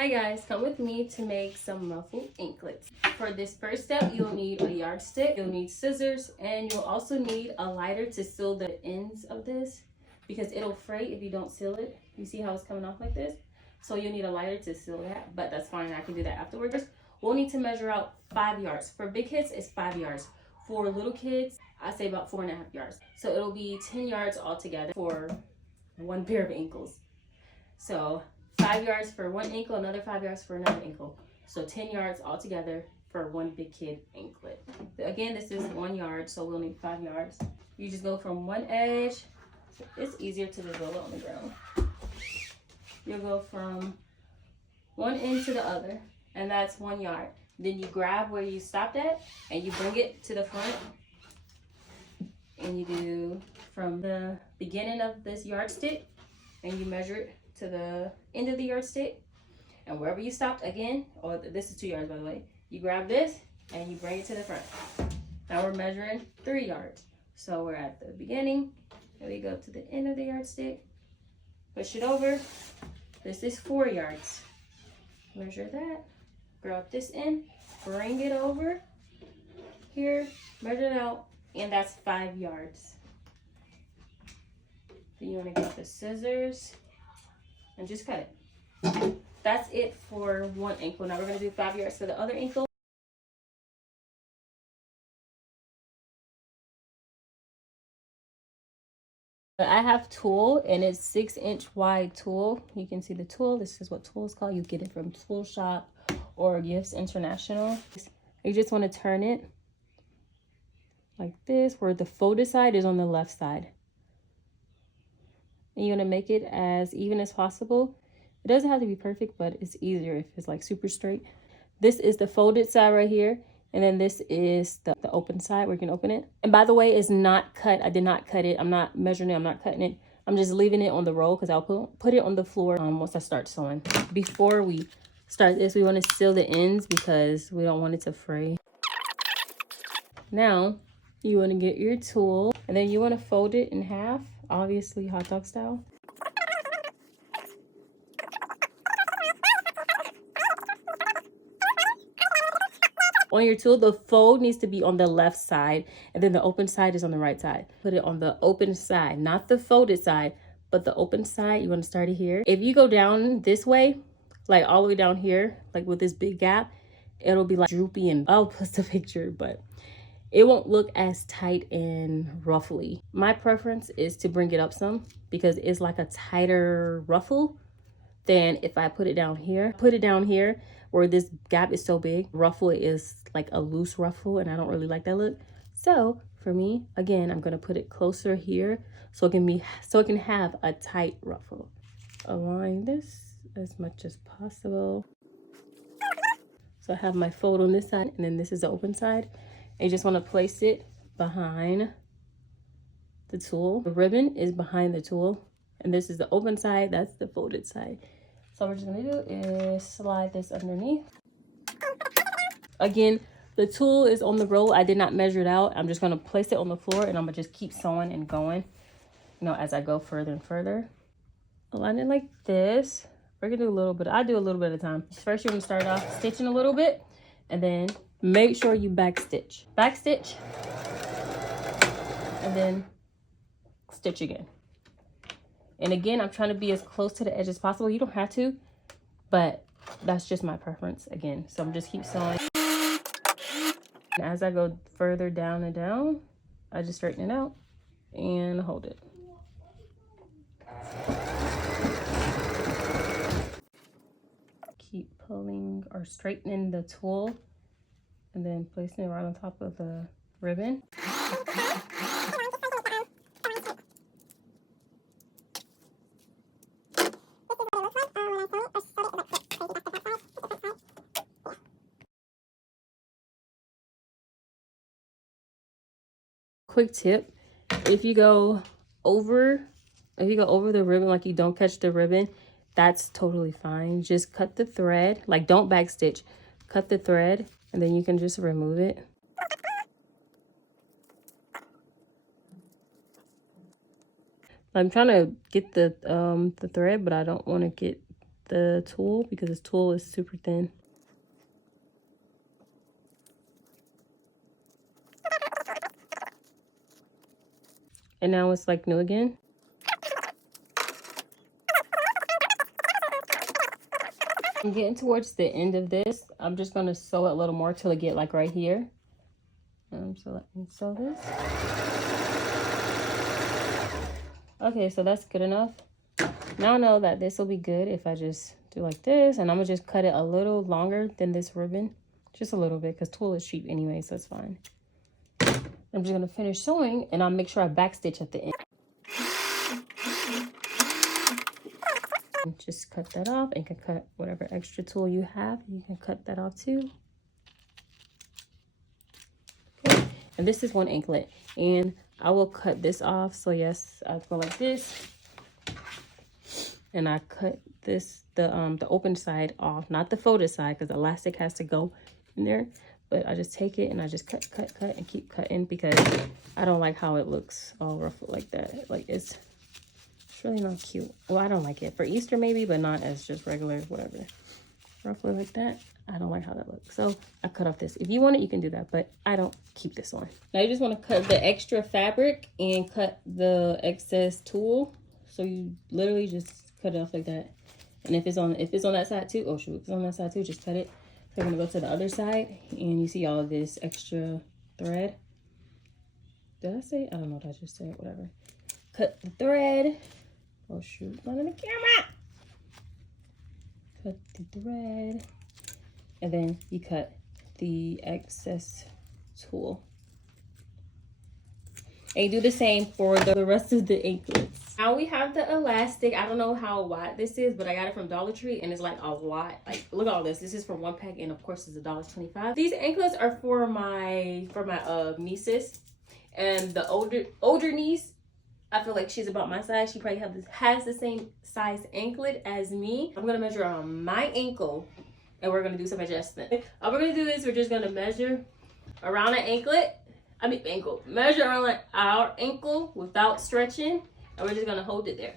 Hi guys, come with me to make some ruffled anklets. For this first step, you'll need a yardstick, you'll need scissors, and you'll also need a lighter to seal the ends of this because it'll fray if you don't seal it. You see how it's coming off like this? So you'll need a lighter to seal that, but that's fine, I can do that afterwards. We'll need to measure out 5 yards. For big kids, it's 5 yards. For little kids, I say about 4.5 yards. So it'll be 10 yards altogether for one pair of ankles. So 5 yards for one ankle, another 5 yards for another ankle. So 10 yards altogether for one big kid anklet. Again, this is 1 yard, so we'll need 5 yards. You just go from one edge. It's easier to just roll it on the ground. You'll go from one end to the other, and that's 1 yard. Then you grab where you stopped at, and you bring it to the front. And you do from the beginning of this yardstick, and you measure it to the end of the yardstick, and wherever you stopped again, or this is 2 yards by the way, you grab this and you bring it to the front. Now we're measuring 3 yards. So we're at the beginning, and we go to the end of the yardstick, push it over. This is 4 yards. Measure that, grab this end, bring it over here, measure it out, and that's 5 yards. Then you want to get the scissors and just cut it. That's it for one ankle. Now we're going to do 5 yards for the other ankle. I have tulle, and it's 6-inch wide tulle. You can see the tulle. This is what tulle is called. You get it from Tulle Shop or Gifts International. You just want to turn it like this, where the folded side is on the left side. And you want to make it as even as possible. It doesn't have to be perfect, but it's easier if it's like super straight. This is the folded side right here. And then this is the open side where you can open it. And by the way, it's not cut. I did not cut it. I'm not measuring it. I'm not cutting it. I'm just leaving it on the roll because I'll put it on the floor once I start sewing. Before we start this, we want to seal the ends because we don't want it to fray. Now, you want to get your tulle, and then you want to fold it in half, obviously hot dog style. On your tulle, the fold needs to be on the left side, and then the open side is on the right side. Put it on the open side, not the folded side, but the open side. You want to start it here. If you go down this way, like all the way down here, like with this big gap, it'll be like droopy, and I'll post a picture, but it won't look as tight and ruffly. My preference is to bring it up some because it's like a tighter ruffle than if I put it down here. Put it down here where this gap is so big. Ruffle is like a loose ruffle, and I don't really like that look. So for me, again, I'm gonna put it closer here so it can have a tight ruffle. Align this as much as possible. So I have my fold on this side, and then this is the open side. And you just want to place it behind the tulle. The ribbon is behind the tulle, and this is the open side, that's the folded side. So what we're just gonna do is slide this underneath. Again, the tulle is on the roll. I did not measure it out. I'm just gonna place it on the floor, and I'm gonna just keep sewing and going, you know, as I go further and further. Align it like this. We're gonna do a little bit. I do a little bit at a time. First, you're gonna start off stitching a little bit, and then make sure you back stitch, and then stitch again. And again, I'm trying to be as close to the edge as possible. You don't have to, but that's just my preference again. So I'm just keep sewing. And as I go further down and down, I just straighten it out and hold it. Keep pulling or straightening the tulle, and then placing it right on top of the ribbon. Quick tip, if you go over the ribbon, like you don't catch the ribbon, that's totally fine. Just cut the thread, like don't backstitch, cut the thread, and then you can just remove it. I'm trying to get the thread, but I don't want to get the tool because this tool is super thin. And now it's like new again. I'm getting towards the end of this. I'm just gonna sew it a little more till it get like right here. So let me sew this. Okay, so that's good enough. Now I know that this will be good if I just do like this, and I'm gonna just cut it a little longer than this ribbon. Just a little bit, because tulle is cheap anyway, so it's fine. I'm just gonna finish sewing, and I'll make sure I backstitch at the end. And just cut that off, and can cut whatever extra tulle you have. You can cut that off too. Okay, and this is one anklet, and I will cut this off. So yes, I go like this, and I cut this the open side off, not the folded side, because the elastic has to go in there. But I just take it and I just cut and keep cutting, because I don't like how it looks all ruffled like that. Like it's really not cute. Well, I don't like it for Easter maybe, but not as just regular whatever ruffled like that. I don't like how that looks, so I cut off this. If you want it, you can do that, but I don't keep this on. Now you just want to cut the extra fabric and cut the excess tulle. So you literally just cut it off like that. And if it's on that side too, oh shoot, if it's on that side too, just cut it. So I'm gonna go to the other side, and you see all of this extra thread. Did I say? I don't know what I just said. Whatever. Cut the thread. Oh shoot, not on the camera. Cut the thread, and then you cut the excess tulle. And you do the same for the rest of the anklets. Now we have the elastic. I don't know how wide this is, but I got it from Dollar Tree, and it's like a lot. Like, look at all this. This is for one pack, and of course it's $1.25. These anklets are for my nieces, and the older niece, I feel like she's about my size. She probably has the same size anklet as me. I'm gonna measure on my ankle, and we're gonna do some adjustment. All we're gonna do is we're just gonna measure around an anklet. Measure around like our ankle without stretching, and we're just gonna hold it there.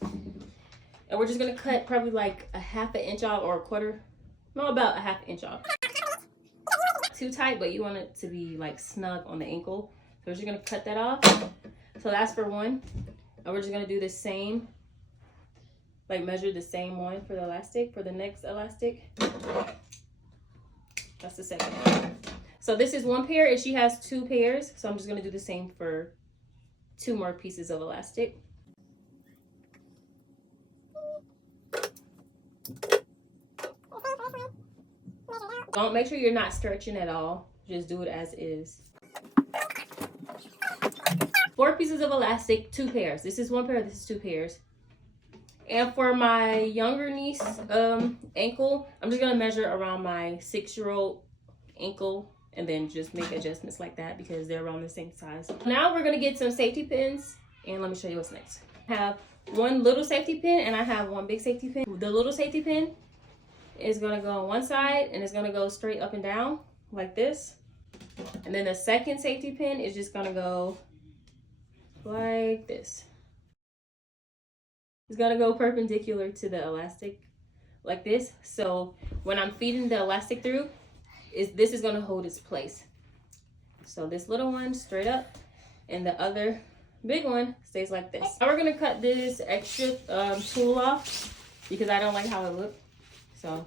And we're just gonna cut probably like a half an inch off, or a quarter, no, about a half inch off. Too tight, but you want it to be like snug on the ankle. So we're just gonna cut that off. So that's for one. And we're just gonna do the same, like measure the same one for the elastic, for the next elastic. That's the second one. So this is one pair, and she has 2 pairs. So I'm just gonna do the same for 2 more pieces of elastic. Don't make sure you're not stretching at all. Just do it as is. 4 pieces of elastic, 2 pairs. This is one pair, this is 2 pairs. And for my younger niece ankle, I'm just gonna measure around my 6-year-old ankle, and then just make adjustments like that because they're around the same size. Now we're gonna get some safety pins, and let me show you what's next. I have one little safety pin, and I have one big safety pin. The little safety pin is gonna go on one side, and it's gonna go straight up and down like this. And then the second safety pin is just gonna go like this. It's gonna go perpendicular to the elastic like this. So when I'm feeding the elastic through, this is gonna hold its place. So this little one straight up, and the other big one stays like this. Now we're gonna cut this extra tulle off because I don't like how it looks. So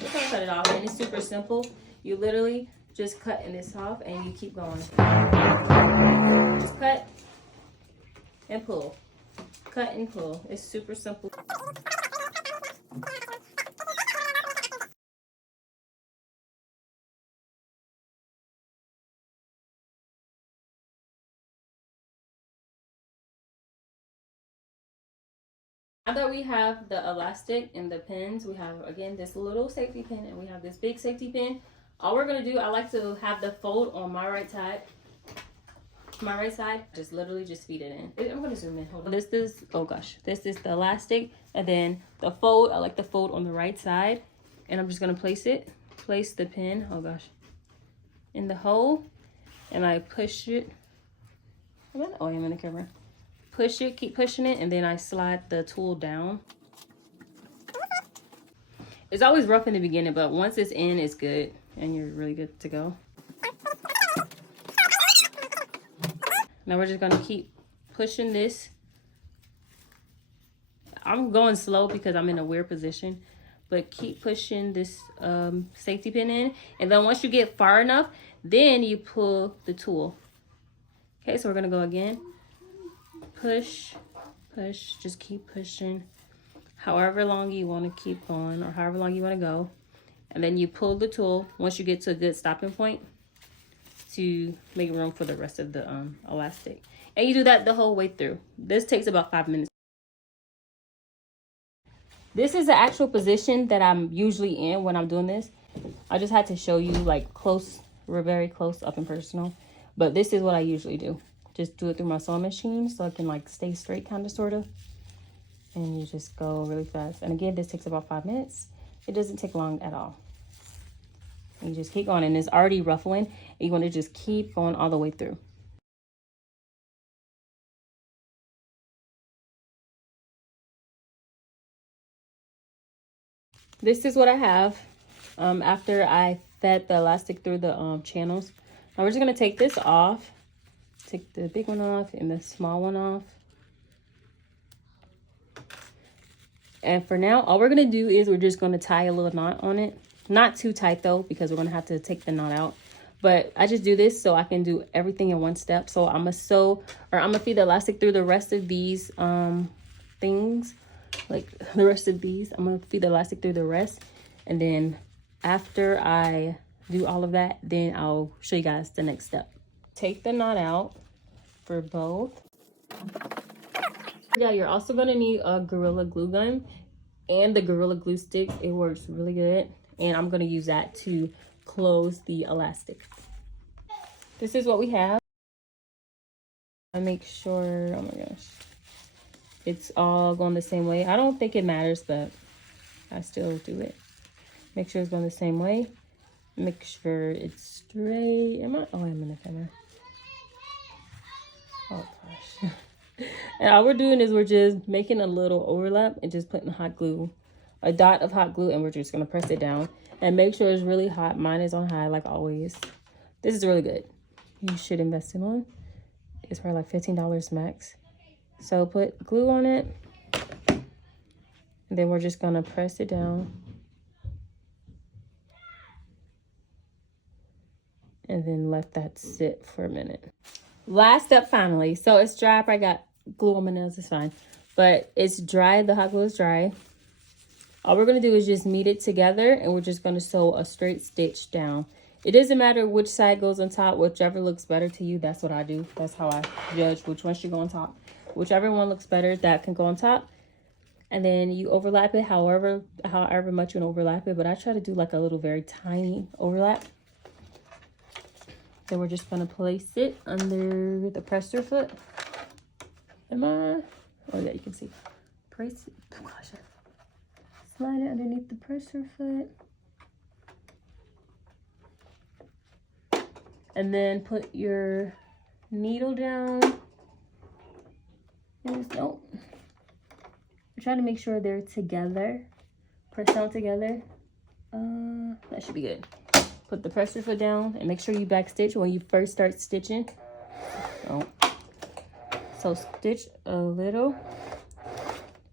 we're gonna cut it off, and it's super simple. You literally just cutting this off, and you keep going. Just cut and pull, cut and pull. It's super simple. Now that we have the elastic and the pins, we have again this little safety pin, and we have this big safety pin. All we're gonna do, I like to have the fold on my right side. Just literally just feed it in. I'm gonna zoom in. Hold on. This is, oh gosh, this is the elastic, and then the fold, I like the fold on the right side, and I'm just gonna place the pin, oh gosh, in the hole, and I push it. I'm in the camera. Push it, keep pushing it, and then I slide the tulle down. It's always rough in the beginning, but once it's in, it's good. And you're really good to go. Now we're just gonna keep pushing this. I'm going slow because I'm in a weird position, but keep pushing this safety pin in. And then once you get far enough, then you pull the tool. Okay, so we're gonna go again. Push, push, just keep pushing. However long you wanna keep going or however long you wanna go. And then you pull the tool once you get to a good stopping point to make room for the rest of the elastic. And you do that the whole way through. This takes about 5 minutes. This is the actual position that I'm usually in when I'm doing this. I just had to show you like close, we're very close up and personal. But this is what I usually do. Just do it through my sewing machine so I can like stay straight kind of sort of. And you just go really fast. And again, this takes about 5 minutes. It doesn't take long at all. And you just keep going and it's already ruffling. And you want to just keep going all the way through. This is what I have after I fed the elastic through the channels. Now we're just going to take this off. Take the big one off and the small one off. And for now, all we're going to do is we're just going to tie a little knot on it. Not too tight though, because we're going to have to take the knot out. But I just do this so I can do everything in one step. So I'm going to sew, or I'm going to feed the elastic through the rest of these things. Like the rest of these, I'm going to feed the elastic through the rest. And then after I do all of that, then I'll show you guys the next step. Take the knot out for both. Yeah, you're also going to need a Gorilla Glue gun and the Gorilla Glue stick. It works really good. And I'm going to use that to close the elastic. This is what we have. I make sure, oh my gosh, it's all going the same way. I don't think it matters, but I still do it. Make sure it's going the same way. Make sure it's straight. Am I? Oh, I'm in the camera. Oh gosh. And all we're doing is we're just making a little overlap and just putting hot glue, a dot of hot glue, and we're just gonna press it down and make sure it's really hot. Mine is on high like always. This is really good. You should invest in one. It's probably like $15 max. So put glue on it. And then we're just gonna press it down. And then let that sit for a minute. Last step finally. So it's dry. I got glue on my nails, it's fine. But it's dry, the hot glue is dry. All we're gonna do is just knead it together and we're just gonna sew a straight stitch down. It doesn't matter which side goes on top, whichever looks better to you. That's what I do. That's how I judge which one should go on top. Whichever one looks better, that can go on top. And then you overlap it however much you want to overlap it. But I try to do like a little very tiny overlap. Then we're just gonna place it under the presser foot. Am I? Oh yeah, you can see. Place it. Oh, gosh. Slide it underneath the presser foot. And then put your needle down. Oh. Try to make sure they're together. Press down together. That should be good. Put the presser foot down and make sure you back stitch when you first start stitching. So stitch a little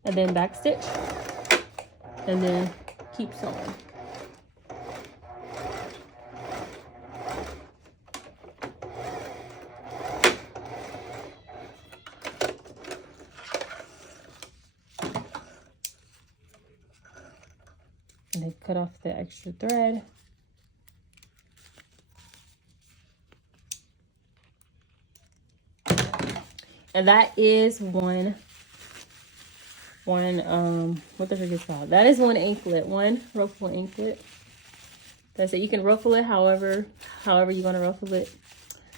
and then back stitch and then keep sewing. And then cut off the extra thread. And that is one what the frick is called? That is one anklet, one ruffle anklet. That's it. You can ruffle it however you want to ruffle it.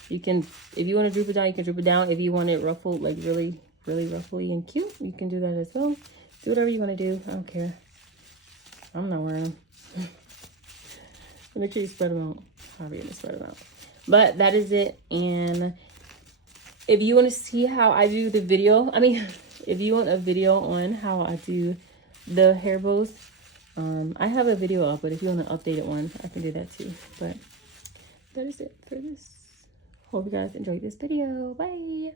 You can, if you want to droop it down, you can droop it down. If you want it ruffled, like really, really ruffly and cute, you can do that as well. Do whatever you want to do. I don't care. I'm not wearing them. Make sure you spread them out. However you're gonna spread them out. But that is it. And if you want to see how I do the video, if you want a video on how I do the hair bows, I have a video up, but if you want an updated one, I can do that too. But that is it for this. Hope you guys enjoyed this video. Bye.